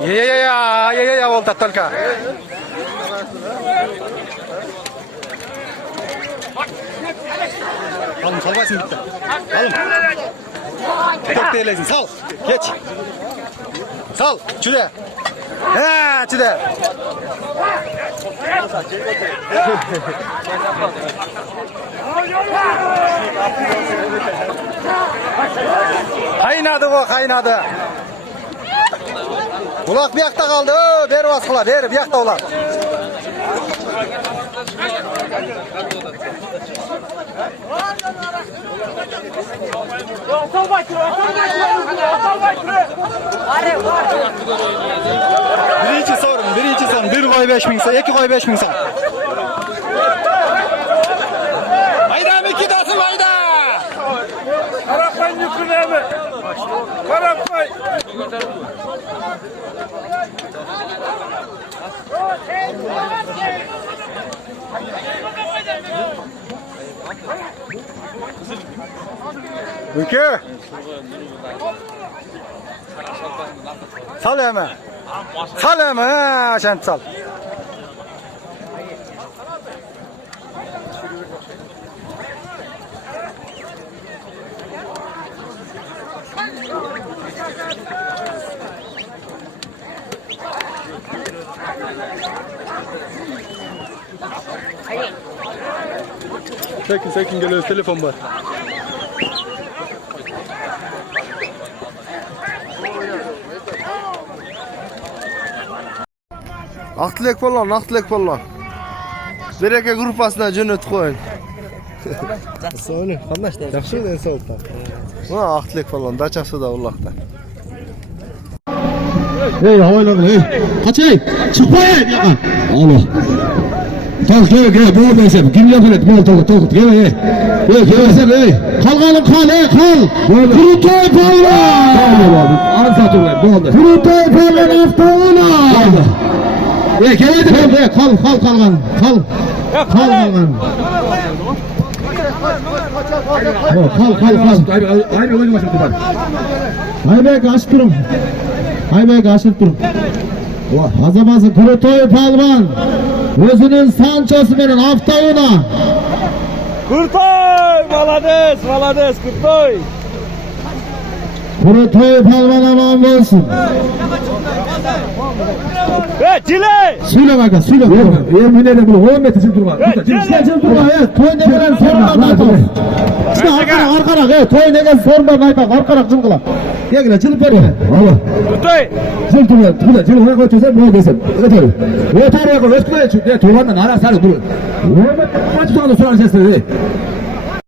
Я, Волта, только. Alın salvaysın bitti. Alın. Dört değilsin sal. Geç. Sal. Şuraya. He, çide. Kaynadı bu, kaynadı. Ulak bir yakta kaldı. Beri baskıla, beri bir yakta ulak. Birinci sorun. Bir koy 5.000 sen, iki koy 5.000 sen. Hayda Mekki dasın hayda. Karapay yüküne mi? Karapay. Ülke. Sal hemen. Sal hemen. Sen sal. Sakin geliyoruz, telefon var. Aqtilek polvon. Beraka gruppasidan jo'natib qo'ying. Sog'lik, qanday? Yaxshimi insonlar? Mana Aqtilek polvon dachasida uloqda. Hey havoylar, hey. Qachay, chiqmayın yoqa. Alo. Gel, bo'lmaysan. Kimga qilat? To'xtat. Gel. Kelsan, hey. Qolganim qol, hey, qol. Qurutoy polvon. Ansatuvlar, bo'ldi. Qurutoy polvon avtouna. Keladi, bo'ldi. Qol qolgan. Qol. Aybe o'zing ochib tur. Haybek açıp durun. Azamazı Kurutoy Palvan özünün Sancho'su bilen Avtauna. Kurtoy! Malades Kurtoy! Kurutoy Palvan aman olsun. Cile! Söyle baka, söyle. Yemin ederim bunu 10 metre durma. Cile durma. Toy ne gelen sorma naypak. İşte arkana. Toy ne gelen sorma naypak. Arkana cılgıla. Gel cılıp ver ya. Allah. Kurtoy! Cıl durma. Cıl oraya koyacağız. Ne desem. Öter ya koy. Ösküle çık. Tuğlanla nara sarı dur. 10 metre kaç tane soran sesleri.